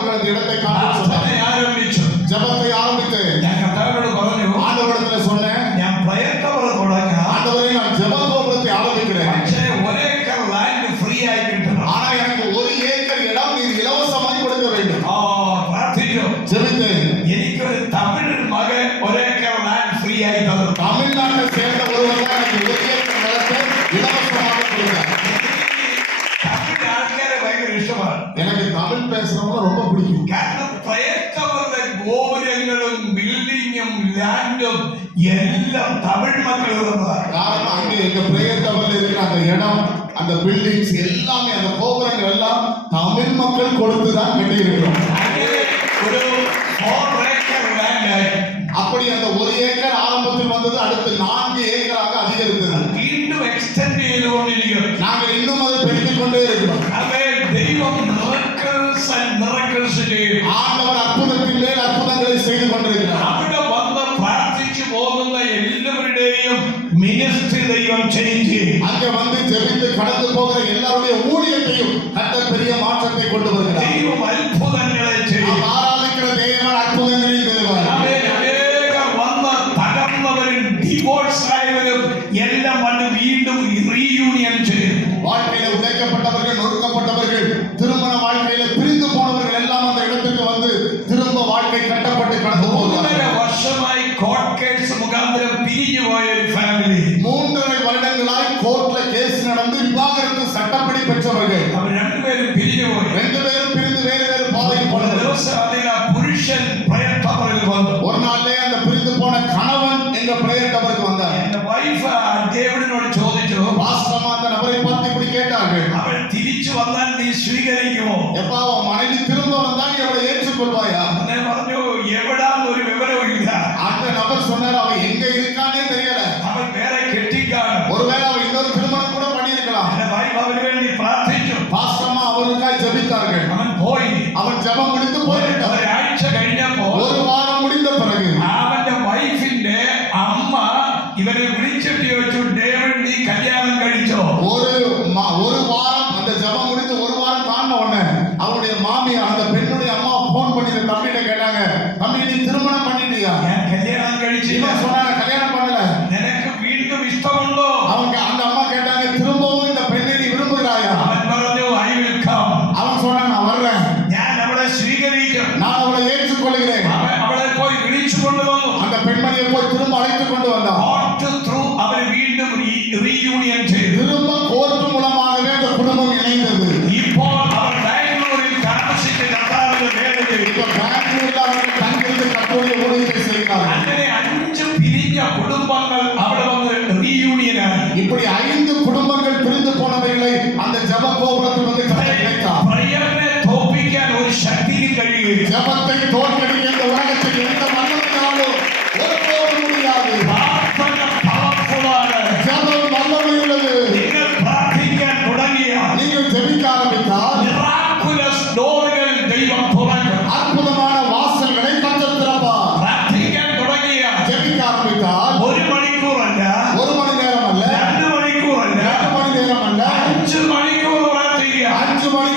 அவர்கள் அந்த இடத்தை காண ஆரம்பிச்சு ஜெபத்தை ஆரம்பித்து நான் கர்த்தாவோடு പറഞ്ഞു ஆண்டவரிடத்தில் சொன்னேன், ഞാൻ പ്രയത്നപരം തുടങ്ങാം. ஆண்டவரே நான் ஜெப கோபுரத்தை ஆரம்பிக்கிறேன். പക്ഷേ ഒരേക്കർ ലാൻഡ് ഫ്രീ ആയി കിട്ടണം. ஆனா எனக்கு 1 ஏக்கர் இடம் நீர் இலவசமாய் கொடுக்க வேண்டும். പ്രാർത്ഥിച്ചു. ஜெபித்தேன். എനിക്കൊരു തമിഴ് മകൻ ഒരേക്കർ ലാൻഡ് ഫ്രീ ആയി തന്നു. தமிழ்நாட்டை சேர்ந்த ஒருவர் தான் எனக்கு 1 ஏக்கர் நிலத்தை இலவசமாக கொடுத்தார். തമിഴ് ആൾക്കാരെ ഭയങ്കര ഇഷ്ടമാണ്. எனக்கு தமிழ் பேசுறவங்க ரொம்ப பிடிக்கும். കാരണം പ്രയത്നപരുടെ ഗോപുരങ്ങളും ബിൽഡിങ്ങും ലാൻഡും எல்லாம் தமிழ் மக்கள் இருந்ததா. காரணம் அங்கே எங்க பிரேயர் டவர்ல இருக்கிற அந்த இடம், அந்த பில்டிங்ஸ் எல்லாமே, அந்த கோபுரங்கள் எல்லாம் தமிழ் மக்கள் கொடுத்து தான் கட்டி இருக்கிறோம். ஒரு 4 ஏக்கர் லேண்ட். அப்படி அந்த 1 ஏக்கர் ஆரம்பத்தில் வந்தது, அடுத்து 4 ஏக்கராக அதிகரித்தது. வீண்டும் எக்ஸ்டெண்ட் செய்துகொண்டிருக்கிறோம். நாங்கள் இன்னும் அதை பெருக்கிக் கொண்டே இருக்கிறோம். அவே தெய்வம் மிரக்கிள்ஸ் அண்ட் மிரக்கிள்ஸ் செய்யும். ஆண்டவர் அற்புதத்தின் மேல் அற்புதங்களை செய்து கொண்டிருக்கிறார். അവിടെ വന്ന് പ്രാർത്ഥിച്ചു പോകുന്ന എല്ലാവരുടെയും മിനിസ്ട്രി ദൈവം ചേഞ്ച് ചെയ്യും. அங்கே வந்து ஜெபித்து கடந்து போகிற எல்லாருடைய ஊழியத்தையும் கர்த்தர் பெரிய மாற்றத்தை கொண்டு வருகிறார். ദൈവം അത്ഭുതങ്ങളെ ചെയ്യും. ஆராதிக்கிற தேவன் அற்புதங்களின் தேவன். അനേകം വന്ന് തകർന്നവരും ഡിവോഴ്സ് ആയവരും എല്ലാം വന്ന് വീണ്ടും റീയൂണിയൻ ചെയ്യും. வாழ்க்கையில உடைக்கப்பட்டவர்கள், நொறுக்கப்பட்டவர்கள், திருமண வாழ்க்கையில பிரிந்து போனவர்கள் எல்லாம் அந்த இடத்துக்கு வந்து திரும்ப வாழ்க்கை கட்டப்பட்டு கடந்து போகிறார்கள். 3.5 വർഷമായി கோர்ட் கேஸ் முகாந்திரம் பிரிஞ்சு போய ஒரு ஃபேமிலி. 3.5 வருடங்களாய் கோர்ட்ல கேஸ் நடந்து விவாகரத்து சட்டப்படி பெற்றவர்கள். അവർ രണ്ടുപേരും പിരിഞ്ഞു പോയി. 2 பேரும் பிரிந்து வேறு வேறு பாதைக்கு போனார்கள். പുരുഷൻ പ്രയത്നപരയിൽ വന്നു. ஒரு நாள்லயே அந்த பிரிந்து போன கணவன் எங்க பிரேயர் டவருக்கு வந்தார். എന്റെ വൈഫ് ഡേവിഡിനോട് ചോദിച്ചു, பாஸ்டர் அந்த நபரை பார்த்து இப்படி கேட்டார்கள், അവൾ തിരിച്ചു വന്നാൽ നീ സ്വീകരിക്കുമോ? எப்பா உன் மனைவி திரும்ப வந்தா நீ அவளை ஏற்றுக்கொள்வாயா? ഞാൻ പറഞ്ഞു, എവിടാന്ന് ഒരു വിവരവും ഇല്ല. அந்த நபர் சொன்னார், அவ எங்க இருக்கானே தெரியல. അവൻ വേറെ കെട്ടിക്കാണും. ஒருவேளை அவ இன்னொரு திருமணம் கூட பண்ணியிருக்கலாம். എന്റെ വൈഫ് അവന് വേണ്ടി പ്രാർത്ഥിച്ചു. பாஸ்டர் அவருக்காய் ஜெபித்தார்கள். അവൻ പോയി. அவன் ஜெபம் முடித்து போய்விட்டார். ഒരാഴ്ച കഴിഞ്ഞപ്പോ 1 வாரம் முடிந்த பிறகு അവന്റെ വൈഫിന്റെ അമ്മ ഇവനെ വിളിച്ചിട്ട് ചോദിച്ചു, ഡേവിഡ് നീ കല്യാണം കഴിച്ചോ? ஒரு வாரம் அந்த ஜெபம் முடித்து 1 வாரம் தாண்ட உடனே அவருடைய மாமியார் அந்த பெண்ணுடைய அம்மா போன் பண்ணி தம்பிகிட்ட கேட்டாங்க, தம்பி நீ திருமணம் பண்ணிட்டியா? ഞാൻ കല്യാണം കഴിച്ചില്ല. இவன் சொன்னாங்க, கல்யாணம் பண்ணல. നിനക്ക് വീണ്ടും ഇഷ്ടമുണ്ടോ? அவங்க அந்த அம்மா கேட்டாங்க, திரும்பவும் இந்த பெண்ணை நீ விரும்புகிறாயா? അവൻ പറഞ്ഞു, ഐ വിൽ കം. அவன் சொன்னான், நான் வர்றேன், ഞാൻ അവളെ സ്വീകരിക്കും. நான் அவளை ஏற்றுக்கொள்கிறேன். അവളെ പോയി വിളിച്ചു കൊണ്ടുവന്നു. அந்த பெண்மணியை போய் திரும்ப அழைத்து கொண்டு வந்தான். കോർട്ട് ത്രൂ അവർ വീണ്ടും റീയൂണിയൻ ചെയ്തു. திரும்ப கோர்ட் மூலமாகவே அந்த குடும்பம் இணைந்தது. ഇപ്പോൾ അവർ ബാംഗ്ലൂരിൽ താമസിച്ച് കർത്താവിന്റെ വേല ചെയ്തു. இப்ப பெங்களூர்ல அவர்கள் தங்கிருந்து கர்த்தருடைய ஊழியத்தை செய்கிறார்கள். അങ്ങനെ 5 പിരിഞ്ഞ കുടുംബങ്ങൾ അവിടെ വന്ന് റീയൂണിയനായി. இப்படி 5 குடும்பங்கள் பிரிந்து போனவைகளை அந்த ஜெப கோபுரத்தில்